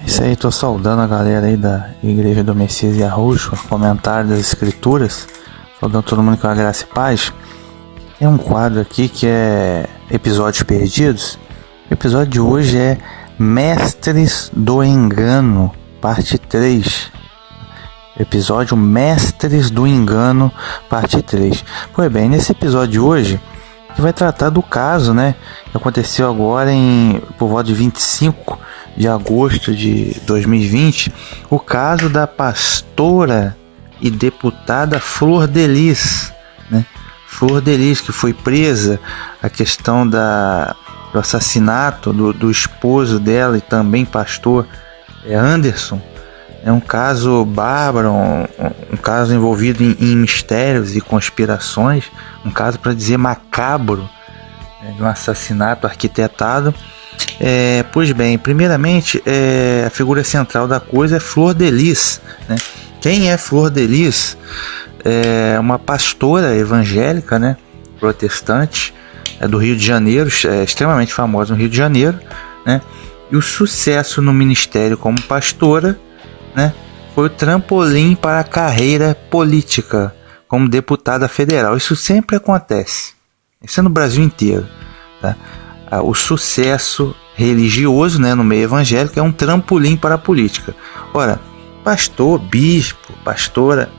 É isso aí, tô saudando a galera aí da Igreja do Messias e Arroxo, comentário das Escrituras, saudando todo mundo com a graça e paz. Tem um quadro aqui que é Episódios Perdidos. O episódio de hoje é Mestres do Engano, parte 3. Episódio Mestres do Engano, parte 3. Pois bem, nesse episódio de hoje, que vai tratar do caso, né, que aconteceu agora por volta de 25 de agosto de 2020, o caso da pastora e deputada Flor de Lis, né? Flor de Lis, que foi presa, a questão do assassinato do esposo dela e também pastor Anderson. É um caso bárbaro, um caso envolvido em mistérios e conspirações, um caso, para dizer, macabro, né, de um assassinato arquitetado. Pois bem, primeiramente, a figura central da coisa é Flor de Lis, né? Quem é Flor de Lis? É uma pastora evangélica, né, protestante, do Rio de Janeiro, extremamente famosa no Rio de Janeiro, né? E o sucesso no ministério como pastora, né, foi o trampolim para a carreira política como deputada federal. Isso sempre acontece, isso é no Brasil inteiro, tá? O sucesso religioso, né, no meio evangélico é um trampolim para a política. Ora, pastor, bispo, pastora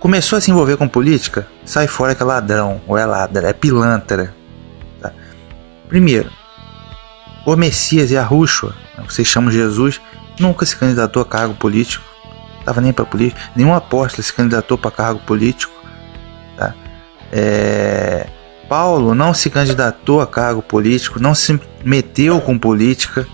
começou a se envolver com política, sai fora que é ladrão, ou é ladra, é pilantra, tá? Primeiro, o Messias e a Rúshua, né, que vocês chamam Jesus, nunca se candidatou a cargo político, estava nem para política, nenhum apóstolo se candidatou para cargo político, tá? Paulo não se candidatou a cargo político, não se meteu com política,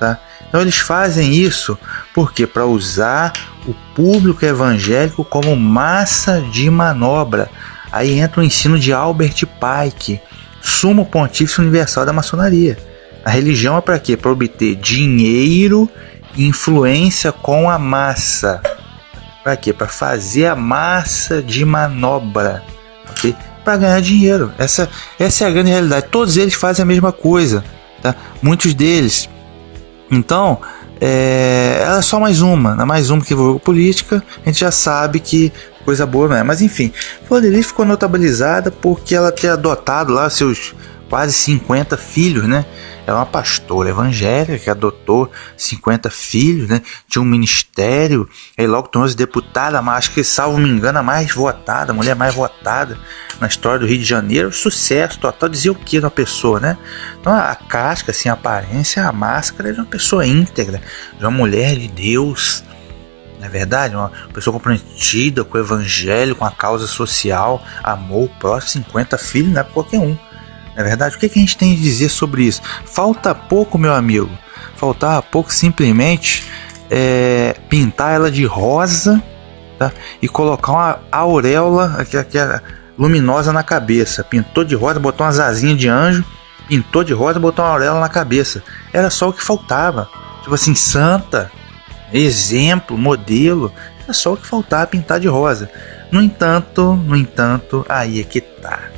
tá? Então eles fazem isso porque para usar o público evangélico como massa de manobra. Aí entra o ensino de Albert Pike, sumo pontífice universal da maçonaria. A religião é para quê? Para obter dinheiro e influência com a massa. Para quê? Para fazer a massa de manobra, ok? Para ganhar dinheiro. Essa é a grande realidade. Todos eles fazem a mesma coisa, tá? Muitos deles. Então, ela é só mais uma que envolveu política. A gente já sabe que coisa boa não é. Mas enfim, Flor de Lis ficou notabilizada porque ela ter adotado lá seus quase 50 filhos, né? Ela é uma pastora evangélica que adotou 50 filhos, né? Tinha um ministério, aí logo tornou-se deputada, mas acho que, salvo me engano, a mais votada, a mulher mais votada na história do Rio de Janeiro. Sucesso total, dizia o que da pessoa, né? Então a casca, assim, a aparência, a máscara é de uma pessoa íntegra, de uma mulher de Deus, não é verdade? Uma pessoa comprometida com o evangelho, com a causa social, amor próximo, 50 filhos, não é qualquer um. Na verdade, o que a gente tem a dizer sobre isso? Falta pouco, meu amigo. Faltava pouco simplesmente pintar ela de rosa, tá? E colocar uma auréola luminosa na cabeça. Pintou de rosa, botou umas asinhas de anjo, pintou de rosa, botou uma auréola na cabeça. Era só o que faltava. Tipo assim, santa, exemplo, modelo. Era só o que faltava, pintar de rosa. No entanto, aí é que tá.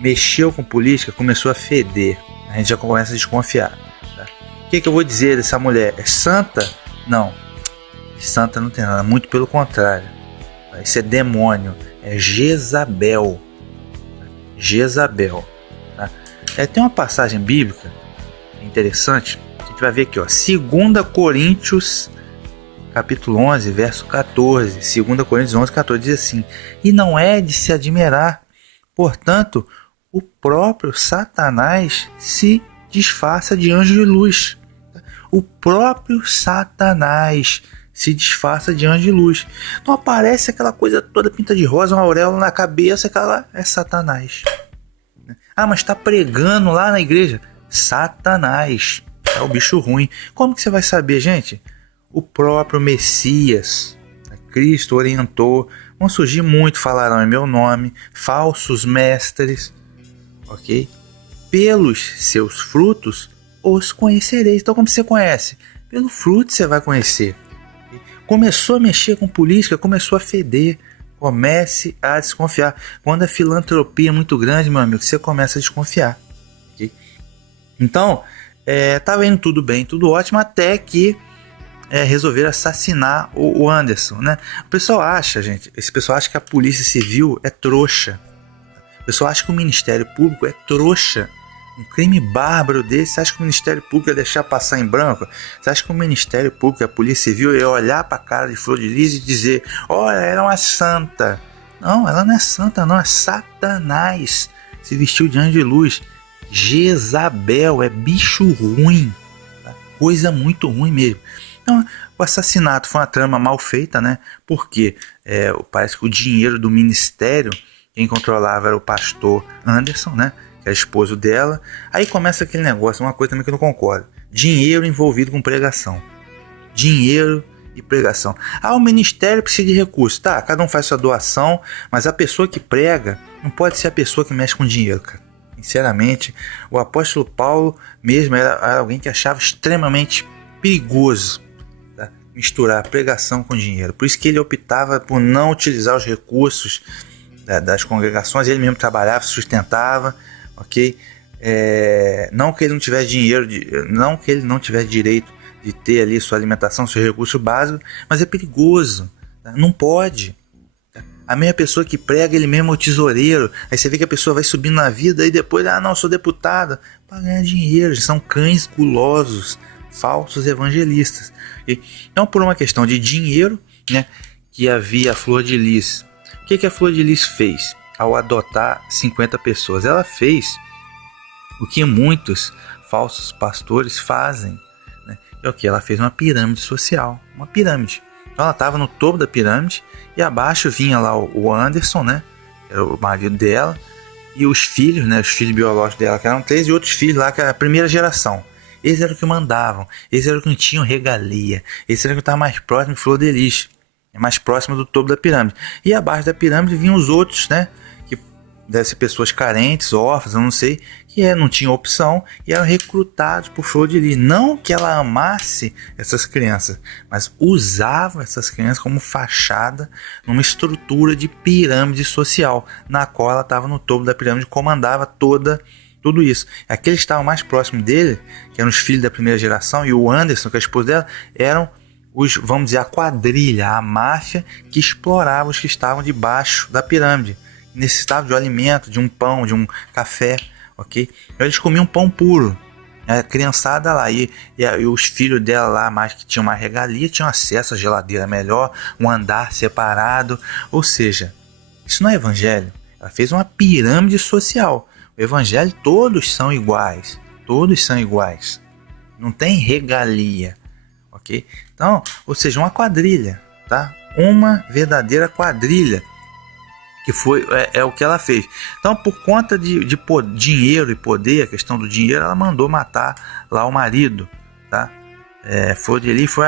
Mexeu com política, começou a feder. A gente já começa a desconfiar, tá? O que eu vou dizer dessa mulher? É santa? Não. De santa não tem nada, muito pelo contrário. Isso é demônio. É Jezabel. Tá? Tem uma passagem bíblica interessante. A gente vai ver aqui, ó. 2 Coríntios capítulo 11, verso 14, 2 Coríntios 11, 14, diz assim: e não é de se admirar, portanto, o próprio Satanás se disfarça de anjo de luz. O próprio Satanás se disfarça de anjo de luz. Então aparece aquela coisa toda pinta de rosa, uma auréola na cabeça, aquela é Satanás. Ah, mas está pregando lá na igreja. Satanás é o bicho ruim. Como que você vai saber, gente? O próprio Messias, Cristo, orientou. Vão surgir muito, falarão em meu nome, falsos mestres, ok? Pelos seus frutos os conhecereis. Então, como você conhece? Pelo fruto você vai conhecer. Começou a mexer com política, começou a feder. Comece a desconfiar. Quando a filantropia é muito grande, meu amigo, você começa a desconfiar, ok? Então, Tava indo tudo bem, tudo ótimo, até que resolveram assassinar o Anderson, né? O pessoal acha, gente, esse pessoal acha que a Polícia Civil é trouxa. O pessoal acha que o Ministério Público é trouxa. Um crime bárbaro desse, você acha que o Ministério Público ia deixar passar em branco? Você acha que o Ministério Público e a Polícia Civil ia olhar pra cara de Flor de Lis e dizer: olha, ela é uma santa? Não, ela não é santa, não, é Satanás. Se vestiu de anjo de luz. Jezabel, é bicho ruim, tá? Coisa muito ruim mesmo. Então, o assassinato foi uma trama mal feita, né? Porque parece que o dinheiro do ministério, quem controlava era o pastor Anderson, né? Que é esposo dela. Aí começa aquele negócio, uma coisa também que eu não concordo: dinheiro envolvido com pregação. Dinheiro e pregação. O ministério precisa de recursos. Tá, cada um faz sua doação, mas a pessoa que prega não pode ser a pessoa que mexe com dinheiro, cara. Sinceramente, o apóstolo Paulo mesmo era alguém que achava extremamente perigoso, tá? Misturar pregação com dinheiro. Por isso que ele optava por não utilizar os recursos das congregações. Ele mesmo trabalhava, sustentava, ok? Não que ele não tivesse dinheiro, não que ele não tivesse direito de ter ali sua alimentação, seu recurso básico, mas é perigoso, tá? Não pode. A mesma pessoa que prega, ele mesmo é o tesoureiro. Aí você vê que a pessoa vai subindo na vida e depois, não, eu sou deputada, para ganhar dinheiro. São cães gulosos, falsos evangelistas. Então, por uma questão de dinheiro, né, que havia a Flor de Lis. O que a Flor de Lis fez ao adotar 50 pessoas? Ela fez o que muitos falsos pastores fazem, né? É o que? Ela fez uma pirâmide social. Uma pirâmide. Então ela estava no topo da pirâmide e abaixo vinha lá o Anderson, né? Que era o marido dela, e os filhos, né? Os filhos biológicos dela, que eram 3, e outros filhos lá, que era a primeira geração. Eles eram os que mandavam, eles eram os que não tinham regalia, eles eram os que estavam mais próximos de Flor de Lis, mais próximo do topo da pirâmide. E abaixo da pirâmide vinham os outros, né? Que devem ser pessoas carentes, órfãs, eu não sei, que não tinham opção e eram recrutados por Flor de Lis. Não que ela amasse essas crianças, mas usava essas crianças como fachada numa estrutura de pirâmide social, na qual ela estava no topo da pirâmide, comandava tudo isso. Aqueles que estavam mais próximos dele, que eram os filhos da primeira geração, e o Anderson, que é a esposa dela, eram os, vamos dizer, a quadrilha, a máfia que explorava os que estavam debaixo da pirâmide, necessitavam de um alimento, de um pão, de um café, ok? Então eles comiam pão puro, a criançada lá, e os filhos dela lá, mais que tinham mais regalia, tinham acesso à geladeira melhor, um andar separado. Ou seja, isso não é evangelho. Ela fez uma pirâmide social. O evangelho, todos são iguais, não tem regalia, ok? Então, ou seja, uma quadrilha, tá? Uma verdadeira quadrilha, que foi o que ela fez. Então, por conta de dinheiro e poder, a questão do dinheiro, ela mandou matar lá o marido, tá? Flor de Lis foi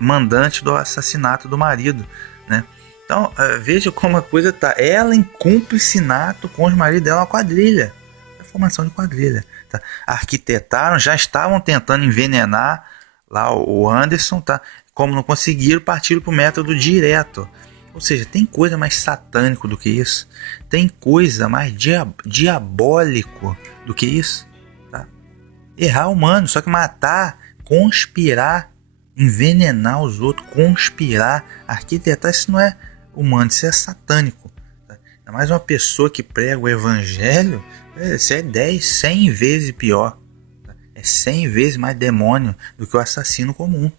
mandante do assassinato do marido, né? Então, veja como a coisa tá. Ela em cúmplicinato com os maridos dela, uma quadrilha, a formação de quadrilha, tá? Arquitetaram, já estavam tentando envenenar lá o Anderson, tá? Como não conseguiram, partiram para o método direto. Ou seja, tem coisa mais satânico do que isso? Tem coisa mais diabólico do que isso? Tá? Errar humano, só que matar, conspirar, envenenar os outros, conspirar, arquitetar, isso não é humano, isso é satânico. Tá? É mais uma pessoa que prega o evangelho, isso é 10, 100 vezes pior. Tá? É 100 vezes mais demônio do que o assassino comum.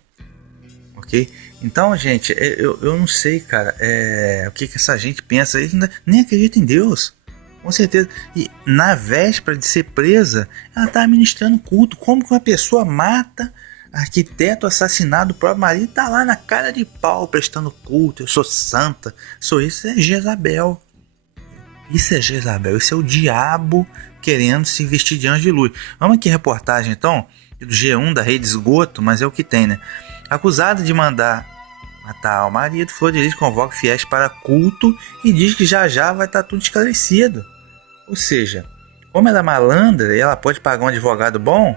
Ok? Então, gente, eu não sei, cara, o que essa gente pensa. Eles nem acreditam em Deus, com certeza. E na véspera de ser presa, ela está ministrando culto. Como que uma pessoa mata, arquiteto assassinado, o próprio marido, está lá na cara de pau prestando culto? Eu sou santa, sou isso. É Jezabel. Isso é Jezabel, isso é o diabo querendo se vestir de anjo de luz. Vamos aqui a reportagem, então, do G1 da Rede Esgoto, mas é o que tem, né? Acusada de mandar matar o marido, Flor de Lis convoca fiéis para culto e diz que já vai estar tudo esclarecido. Ou seja, como ela é malandra e ela pode pagar um advogado bom,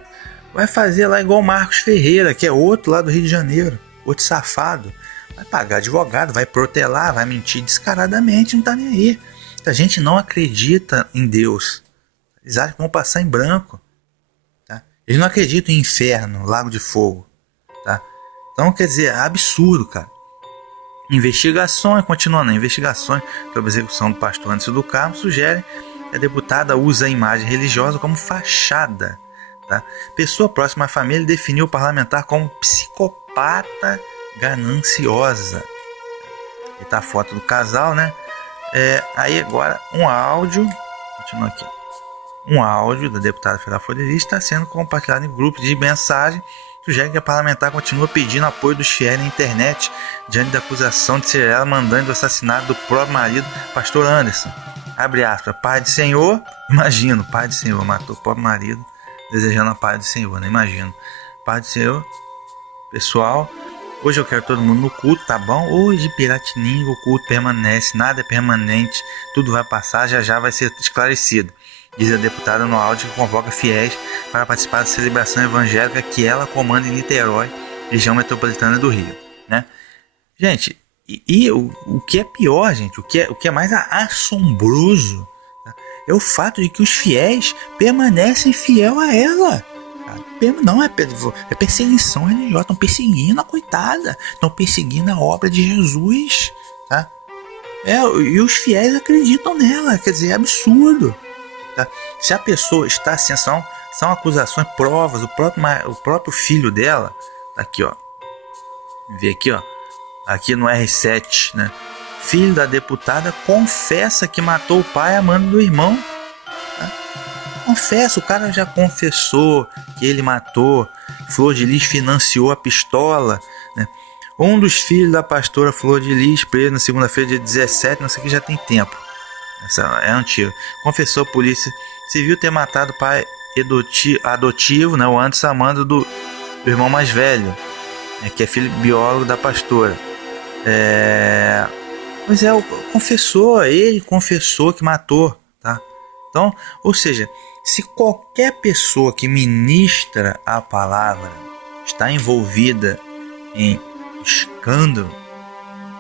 vai fazer lá igual o Marcos Ferreira, que é outro lá do Rio de Janeiro, outro safado. Vai pagar advogado, vai protelar, vai mentir descaradamente, não está nem aí. A gente não acredita em Deus. Eles acham que vão passar em branco. Tá? Eles não acreditam em inferno, lago de fogo, tá? Então, quer dizer, é absurdo, cara. Investigações sobre a execução do pastor Anderson do Carmo sugerem que a deputada usa a imagem religiosa como fachada, tá? Pessoa próxima à família definiu o parlamentar como psicopata gananciosa. E tá a foto do casal, né? Aí agora um áudio, continua aqui. Um áudio da deputada federal flordelista está sendo compartilhado em grupos de mensagem. Sugere que a parlamentar continua pedindo apoio dos fiéis na internet diante da acusação de ser ela mandante do assassinato do próprio marido, pastor Anderson. Abre aspas, Pai do Senhor, imagino, Pai do Senhor matou o próprio marido desejando a paz do Senhor, né? Imagino. Pai do Senhor, pessoal, hoje eu quero todo mundo no culto, tá bom? Hoje, Piratininga, o culto permanece, nada é permanente, tudo vai passar, já vai ser esclarecido. Diz a deputada no áudio que convoca fiéis para participar da celebração evangélica que ela comanda em Niterói, região metropolitana do Rio, né? Gente, o que é pior, gente, o que é mais assombroso, tá? É o fato de que os fiéis permanecem fiel a ela. Tá? Não é perseguição religiosa, estão perseguindo a coitada, estão perseguindo a obra de Jesus, tá? E os fiéis acreditam nela, quer dizer, é absurdo. Tá? Se a pessoa está assim, são acusações, provas, o próprio filho dela, aqui ó, vê aqui ó, aqui no R7, né? Filho da deputada confessa que matou o pai amando do irmão. Tá? Confessa, o cara já confessou que ele matou. Flor de Lis financiou a pistola, né? Um dos filhos da pastora Flor de Lis, preso na segunda-feira, dia 17, não sei que já tem tempo. Essa é antiga. Confessou a polícia civil ter matado o pai adotivo, né, o Anderson Amando do irmão mais velho, né, que é filho biólogo da pastora. Pois é, ele confessou que matou, tá? Então, ou seja, se qualquer pessoa que ministra a palavra está envolvida em escândalo,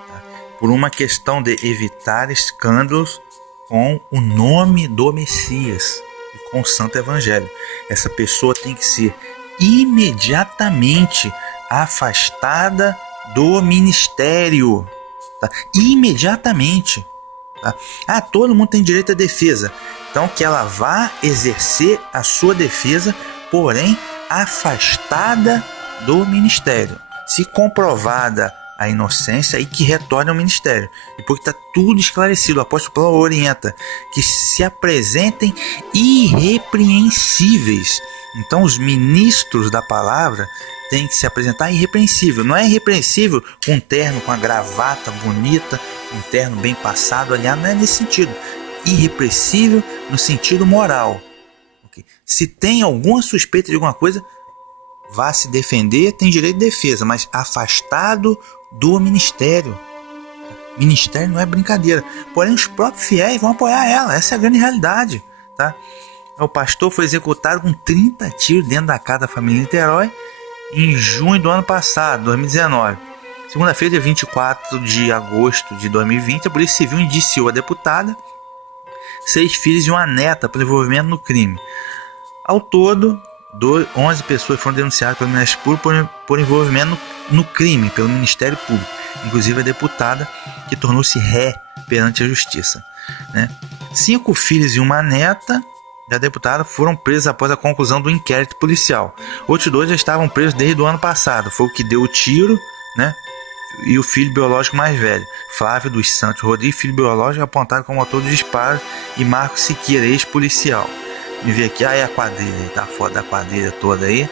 tá? Por uma questão de evitar escândalos com o nome do Messias e com o Santo Evangelho, essa pessoa tem que ser imediatamente afastada do ministério, tá? Imediatamente, tá? Todo mundo tem direito à defesa, então que ela vá exercer a sua defesa, porém afastada do ministério. Se comprovada a inocência, e que retorne ao ministério. E porque está tudo esclarecido, o apóstolo Paulo orienta que se apresentem irrepreensíveis. Então os ministros da palavra têm que se apresentar irrepreensível. Não é irrepreensível com um terno, com a gravata bonita, um terno bem passado, aliás, não é nesse sentido. Irrepreensível no sentido moral. Okay? Se tem alguma suspeita de alguma coisa, vá se defender, tem direito de defesa, mas afastado do ministério. Ministério não é brincadeira. Porém, os próprios fiéis vão apoiar ela. Essa é a grande realidade, tá? O pastor foi executado com 30 tiros dentro da casa da família Niterói em junho do ano passado, 2019. Segunda-feira, dia 24 de agosto de 2020, a Polícia Civil indiciou a deputada, 6 filhos e uma neta pelo envolvimento no crime. Ao todo, 11 pessoas foram denunciadas pelo Ministério Público por envolvimento no crime pelo Ministério Público, inclusive a deputada, que tornou-se ré perante a justiça, né? 5 filhos e uma neta da deputada foram presos após a conclusão do inquérito policial. Outros 2 já estavam presos desde o ano passado. Foi o que deu o tiro, né? E o filho biológico mais velho, Flávio dos Santos Rodrigues, filho biológico, apontado como autor do disparo, e Marcos Siqueira, ex-policial. Me vê aqui, aí a quadrilha, tá a foto da quadrilha toda aí,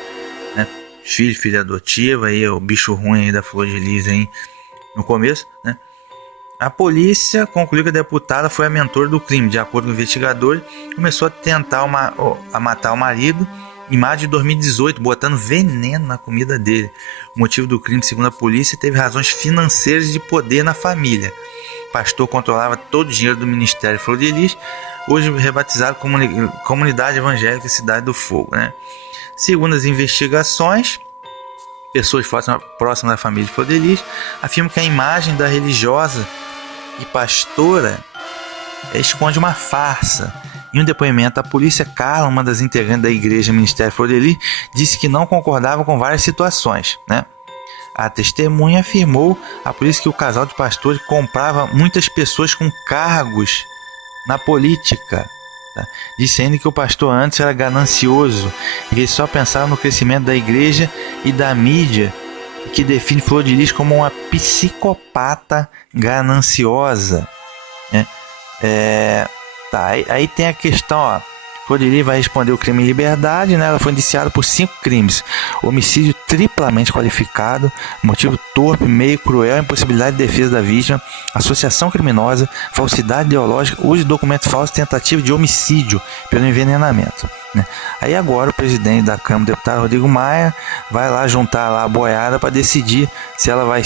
né? Filho adotivo, aí o bicho ruim aí da Flor de Lis aí no começo, né? A polícia concluiu que a deputada foi a mentora do crime. De acordo com o investigador, começou a tentar matar o marido em maio de 2018, botando veneno na comida dele. O motivo do crime, segundo a polícia, teve razões financeiras de poder na família. O pastor controlava todo o dinheiro do Ministério Flor de Lis, hoje rebatizado como Comunidade Evangélica Cidade do Fogo, né? Segundo as investigações, pessoas próximas da família de Flor de Lis afirmam que a imagem da religiosa e pastora esconde uma farsa Em um depoimento à polícia, Carla, uma das integrantes da igreja Ministério Flor de Lis, disse que não concordava com várias situações, né? A testemunha afirmou à polícia que o casal de pastores comprava muitas pessoas com cargos na política. Tá? Disse ainda que o pastor antes era ganancioso e ele só pensava no crescimento da igreja e da mídia, que define Flor de Lis como uma psicopata gananciosa, né? Aí tem a questão, ó. Flor de Lis vai responder o crime em liberdade, né? Ela foi indiciada por 5 crimes: homicídio triplamente qualificado, motivo torpe, meio cruel, impossibilidade de defesa da vítima, associação criminosa, falsidade ideológica, uso de documentos falsos, tentativa de homicídio pelo envenenamento, né? Aí agora o presidente da Câmara, o deputado Rodrigo Maia, vai lá juntar lá a boiada para decidir se ela vai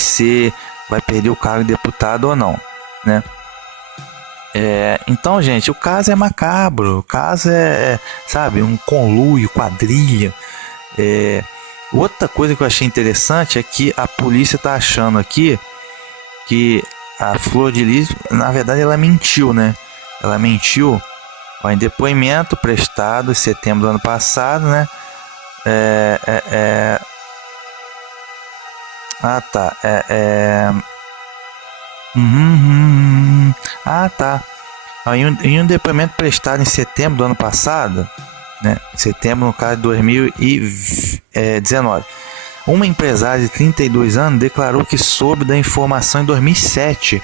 perder o cargo de deputado ou não, né? Então, gente, o caso é macabro, o caso sabe, um conluio, quadrilha. Outra coisa que eu achei interessante é que a polícia tá achando aqui que a Flor de Lis, na verdade, ela mentiu, né? Ela mentiu, ó, em depoimento prestado em setembro do ano passado, né? Em um depoimento prestado em setembro do ano passado, né? Setembro, no caso de 2019, uma empresária de 32 anos declarou que soube da informação em 2007,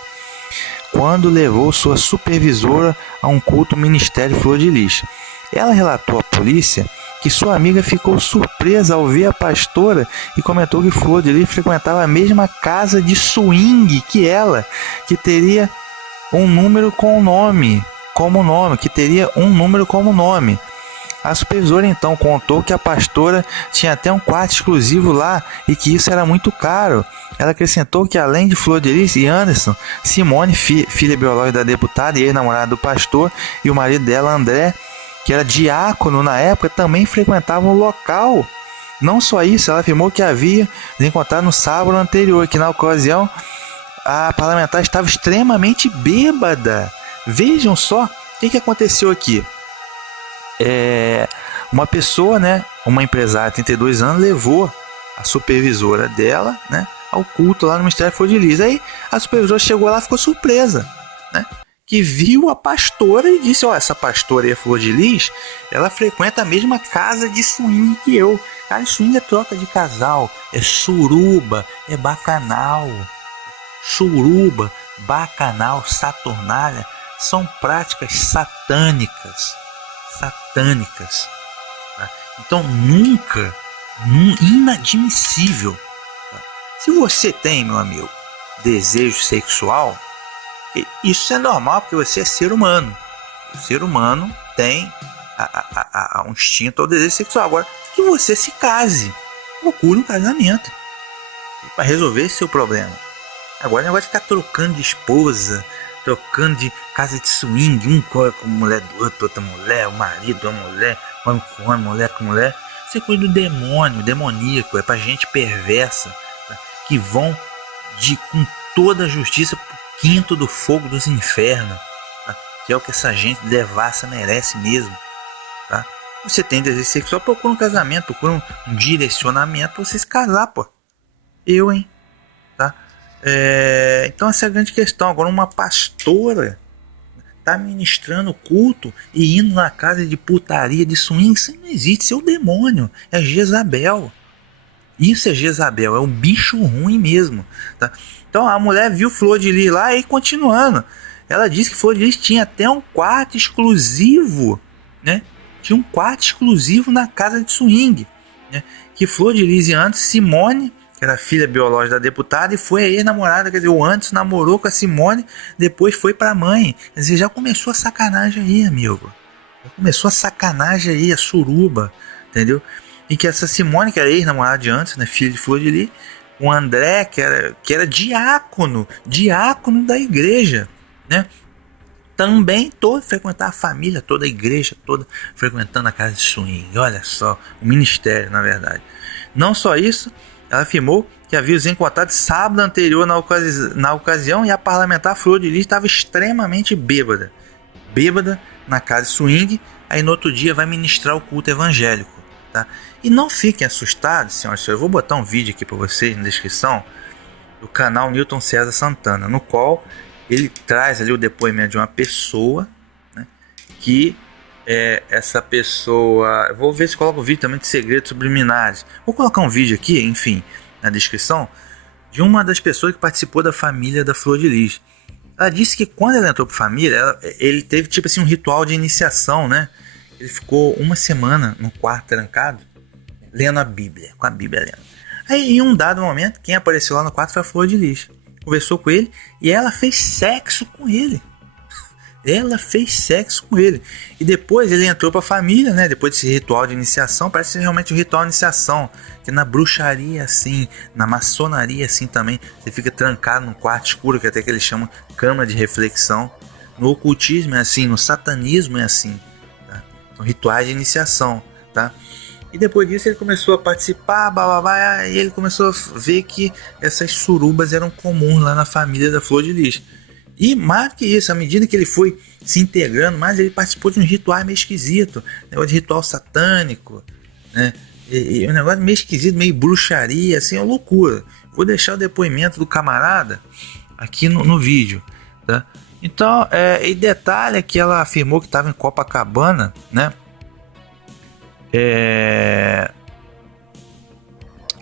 quando levou sua supervisora a um culto no Ministério Flor de Lis. Ela relatou à polícia que sua amiga ficou surpresa ao ver a pastora e comentou que Flor de Lis frequentava a mesma casa de swing que ela, que teria um número como nome. A supervisora então contou que a pastora tinha até um quarto exclusivo lá e que isso era muito caro. Ela acrescentou que além de Flor de Lis e Anderson, Simone, filha biológica da deputada e ex-namorada do pastor, e o marido dela, André, que era diácono na época, também frequentavam o local. Não só isso, ela afirmou que havia encontrado no sábado anterior, que na ocasião a parlamentar estava extremamente bêbada. Vejam só o que aconteceu aqui. Uma pessoa, né, uma empresária de 32 anos, levou a supervisora dela, né, ao culto lá no Ministério Flor de Lis. Aí a supervisora chegou lá e ficou surpresa, né, que viu a pastora e disse: ó, essa pastora aí, a Flor de Lis, ela frequenta a mesma casa de swing que eu. Cara, swing é troca de casal, é suruba, é bacanal. Suruba, bacanal, saturnália são práticas satânicas. Tá? Então nunca, inadmissível. Tá? Se você tem, meu amigo, desejo sexual, isso é normal, porque você é ser humano. O ser humano tem um instinto ao desejo sexual. Agora, que você se case, procure um casamento para resolver esse seu problema. Agora, o negócio de ficar trocando de esposa, trocando de casa de swing, um com mulher do outro, outra mulher, o marido, uma mulher, homem com homem, mulher com mulher. Isso é coisa do demônio, demoníaco, é pra gente perversa, tá? Que vão com toda a justiça pro quinto do fogo dos infernos, tá? Que é o que essa gente devassa merece mesmo, tá? Você tem desejo sexual, procura um casamento, procura um direcionamento pra você se casar, pô. Tá? Então essa é a grande questão. Agora, uma pastora tá ministrando culto e indo na casa de putaria, de swing, isso não existe, isso é o demônio, é Jezabel. Isso é Jezabel, é um bicho ruim mesmo, tá? Então a mulher viu Flor de Lis lá e continuando, ela disse que Flor de Lis tinha até um quarto exclusivo, né? Tinha um quarto exclusivo na casa de swing, né? Que Flor de Lis e antes Simone, que era filha biológica da deputada, e foi a ex-namorada, quer dizer, o antes namorou com a Simone, depois foi pra mãe. Quer dizer, já começou a sacanagem aí, amigo. Já começou a sacanagem aí, a suruba, entendeu? E que essa Simone, que era ex-namorada de antes, né, filha de Flor de Lis, o André, que era diácono da igreja, né? Também frequentar a família, toda a igreja, toda frequentando a casa de swing. Olha só, o ministério, na verdade. Não só isso, ela afirmou que havia os encontrados sábado anterior na ocasião, e a parlamentar Flor de Lis estava extremamente bêbada na casa de swing, aí no outro dia vai ministrar o culto evangélico, tá? E não fiquem assustados, senhoras e senhores, eu vou botar um vídeo aqui para vocês na descrição do canal Newton César Santana, no qual ele traz ali o depoimento de uma pessoa, né, que essa pessoa... Vou ver se coloco o vídeo também de segredos subliminares. Vou colocar um vídeo aqui, enfim, na descrição, de uma das pessoas que participou da família da Flor de Lis. Ela disse que quando ela entrou para a família, ele teve tipo assim um ritual de iniciação, né? Ele ficou uma semana no quarto trancado, lendo a Bíblia, com a Bíblia lendo. Aí em um dado momento, quem apareceu lá no quarto foi a Flor de Lis. Conversou com ele e ela fez sexo com ele. Ela fez sexo com ele. E depois ele entrou para a família, né? Depois desse ritual de iniciação, parece realmente um ritual de iniciação. Que na bruxaria assim, na maçonaria assim também, você fica trancado num quarto escuro, que até que eles chamam cama de reflexão. No ocultismo é assim, no satanismo é assim, tá? São rituais de iniciação, tá? E depois disso ele começou a participar, e ele começou a ver que essas surubas eram comuns lá na família da Flor de Lis. E mais que isso, à medida que ele foi se integrando, mais ele participou de um ritual meio esquisito, negócio de ritual satânico, né? E um negócio meio esquisito, meio bruxaria, assim, é uma loucura. Vou deixar o depoimento do camarada aqui no vídeo, tá? Então, e detalhe é que ela afirmou que estava em Copacabana, né?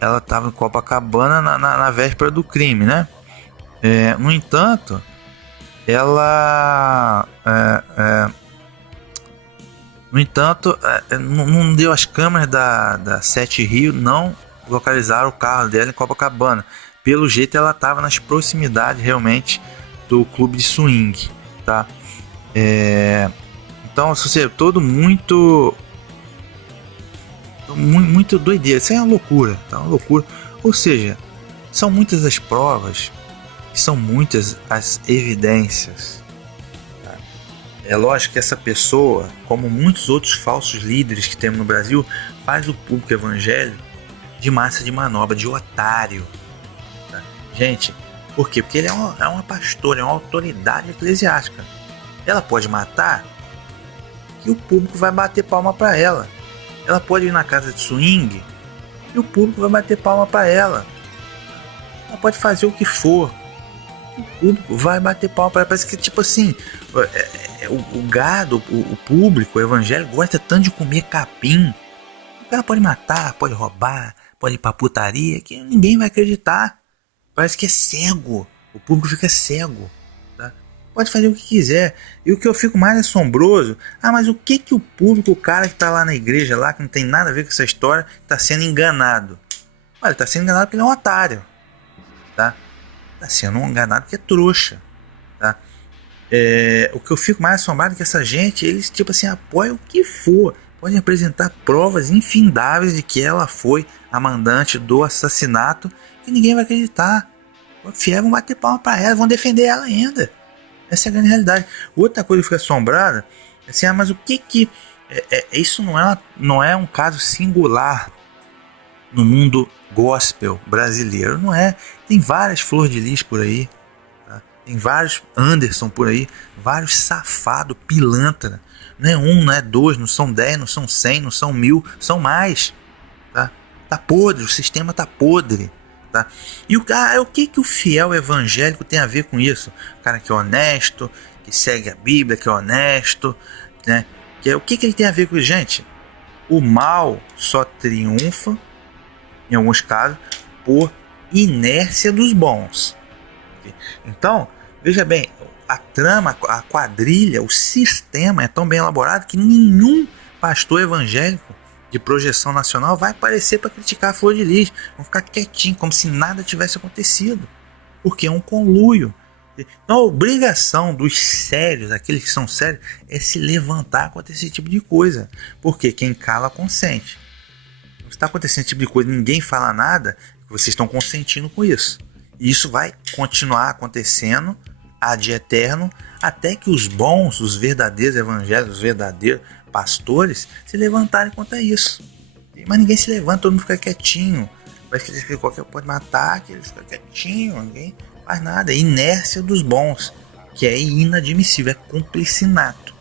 Ela estava em Copacabana na véspera do crime, né? No entanto, ela não deu. As câmeras da 7 Rio não localizaram o carro dela em Copacabana. Pelo jeito ela estava nas proximidades realmente do clube de swing, tá? Então, todo muito doideira. Isso é uma loucura, tá? Uma loucura. Ou seja, são muitas as provas, são muitas as evidências. É lógico que essa pessoa, como muitos outros falsos líderes que temos no Brasil, faz o público evangélico de massa de manobra, de otário. Tá? Gente, por quê? Porque ele é uma pastora, é uma autoridade eclesiástica. Ela pode matar e o público vai bater palma para ela. Ela pode ir na casa de swing e o público vai bater palma para ela. Ela pode fazer o que for. O público vai bater palma para ela. Parece que tipo assim, o gado, o público, o evangelho gosta tanto de comer capim. O cara pode matar, pode roubar, pode ir pra putaria, que ninguém vai acreditar. Parece que é cego. O público fica cego, tá? Pode fazer o que quiser. E o que eu fico mais assombroso, mas o que o público, o cara que tá lá na igreja, lá, que não tem nada a ver com essa história, tá sendo enganado? Olha, ele tá sendo enganado porque ele é um otário, tá? Tá sendo enganado porque é trouxa, tá? O que eu fico mais assombrado é que essa gente, eles tipo assim, apoiam o que for, podem apresentar provas infindáveis de que ela foi a mandante do assassinato, que ninguém vai acreditar. Os fiéis vão bater palma para ela, vão defender ela ainda. Essa é a grande realidade. Outra coisa que eu fico assombrado é assim, mas o que isso não é um caso singular no mundo gospel brasileiro, não é? Tem várias Flor de Lis por aí, tá? Tem vários Anderson por aí, vários safado, pilantra. Não é um, não é dois, não são 10, não são 100, não são 1000, são mais, tá? Tá podre, o sistema tá podre, tá? E o que o fiel evangélico tem a ver com isso? O cara que é honesto, que segue a Bíblia, que é honesto, né? O que ele tem a ver com isso? Gente, o mal só triunfa, em alguns casos, por inércia dos bons. Então, veja bem, a trama, a quadrilha, o sistema é tão bem elaborado que nenhum pastor evangélico de projeção nacional vai aparecer para criticar a Flor de Lis. Vão ficar quietinho, como se nada tivesse acontecido, porque é um conluio. Então a obrigação dos sérios, aqueles que são sérios, é se levantar contra esse tipo de coisa, porque quem cala consente. Se está acontecendo esse tipo de coisa, ninguém fala nada, vocês estão consentindo com isso. E isso vai continuar acontecendo ad eterno, até que os bons, os verdadeiros evangélicos, os verdadeiros pastores se levantarem contra isso. Mas ninguém se levanta, todo mundo fica quietinho. Parece que qualquer pode matar, que eles ficam quietinhos, ninguém faz nada. É inércia dos bons, que é inadmissível, é cumpliciato.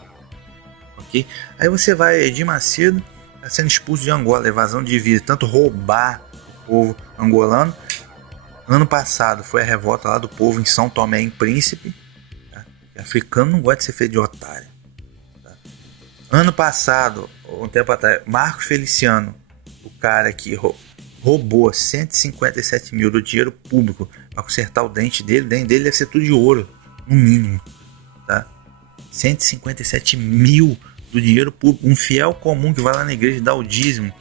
ok? Aí você vai, Edir Macedo está sendo expulso de Angola, evasão de divisa, tanto roubar o povo angolano. Ano passado foi a revolta lá do povo em São Tomé e Príncipe, tá? O africano não gosta de ser feito de otário, tá? Ano passado, um tempo atrás, Marcos Feliciano, o cara que roubou 157 mil do dinheiro público para consertar o dente dele. O dente dele deve ser tudo de ouro, no mínimo, tá? 157 mil do dinheiro público. Um fiel comum que vai lá na igreja e dá o dízimo,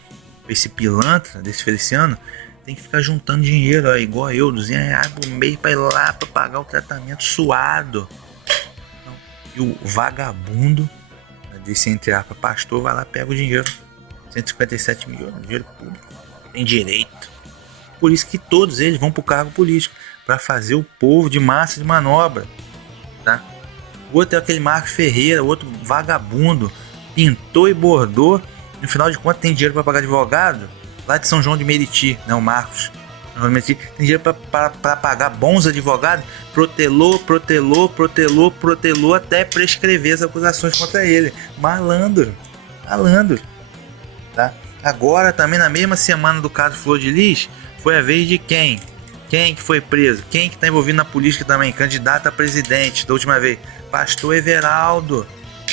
esse pilantra desse Feliciano, tem que ficar juntando dinheiro, ó, igual eu, R$200 por mês para ir lá para pagar o tratamento suado. Então, e o vagabundo, desse entre aspas pastor, vai lá, pega o dinheiro, 157 mil, dinheiro público, tem direito. Por isso que todos eles vão para o cargo político, para fazer o povo de massa de manobra, tá? O outro é aquele Marcos Ferreira, outro vagabundo, pintou e bordou, no final de contas tem dinheiro para pagar advogado, lá de São João de Meriti, né, o Marcos, tem dinheiro para pagar bons advogados, protelou até prescrever as acusações contra ele. Malandro, tá? Agora também na mesma semana do caso Flor de Lis, foi a vez de quem? Quem que foi preso? Quem que está envolvido na política também? Candidato a presidente da última vez? Pastor Everaldo,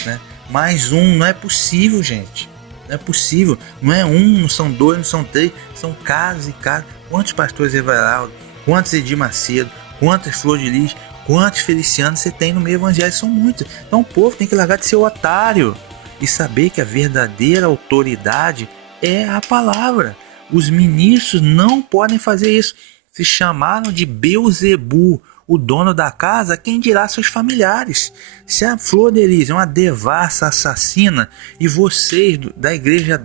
né? Mais um, não é possível, gente. Não é possível. Não é um, não são dois, não são três. São casos e casos. Quantos pastores Everaldo? Quantos Edir Macedo? Quantas Flor de Lis? Quantos Felicianos você tem no meio evangélico? São muitos. Então o povo tem que largar de ser otário e saber que a verdadeira autoridade é a palavra. Os ministros não podem fazer isso. Se chamaram de Beuzebu, o dono da casa, quem dirá seus familiares? Se a Flor de Lis é uma devassa assassina e vocês da igreja,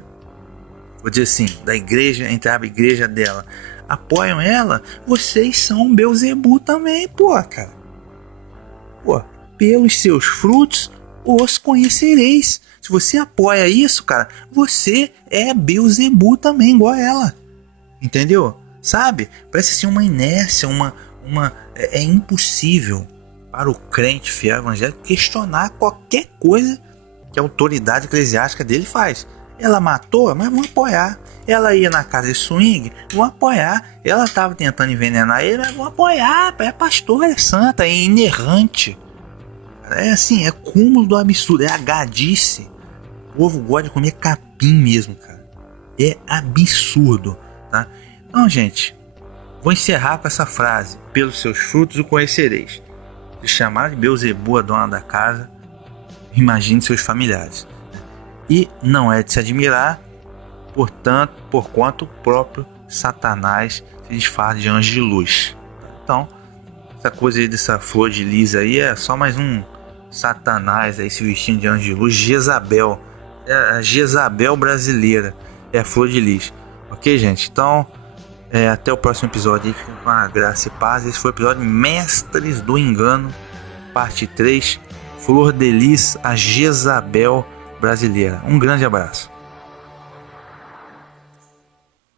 vou dizer assim, da igreja, entre a igreja dela, apoiam ela, vocês são Beuzebu também, pô, cara. Pô, pelos seus frutos os conhecereis. Se você apoia isso, cara, você é Beuzebu também, igual a ela. Entendeu? Sabe? Parece assim uma inércia, é impossível para o crente fiel evangélico questionar qualquer coisa que a autoridade eclesiástica dele faz. Ela matou, mas vão apoiar. Ela ia na casa de swing, vão apoiar. Ela estava tentando envenenar ele, mas vão apoiar. É pastor, é santa, é inerrante. É assim, é cúmulo do absurdo, é a gadice. O povo gosta de comer capim mesmo, cara. É absurdo, tá? Então, gente, vou encerrar com essa frase: pelos seus frutos o conhecereis. Se chamar de Beuzebu, a dona da casa, imagine seus familiares. E não é de se admirar, portanto, porquanto o próprio Satanás se disfarça de anjo de luz. Então, essa coisa aí dessa Flor de Lis aí é só mais um Satanás aí se vestindo de anjo de luz. Jezabel, é a Jezabel brasileira, é a Flor de Lis. Ok, gente? Então, até o próximo episódio. Fiquem com a graça e paz. Esse foi o episódio Mestres do Engano, parte 3. Flor de Lis, a Jezabel brasileira. Um grande abraço.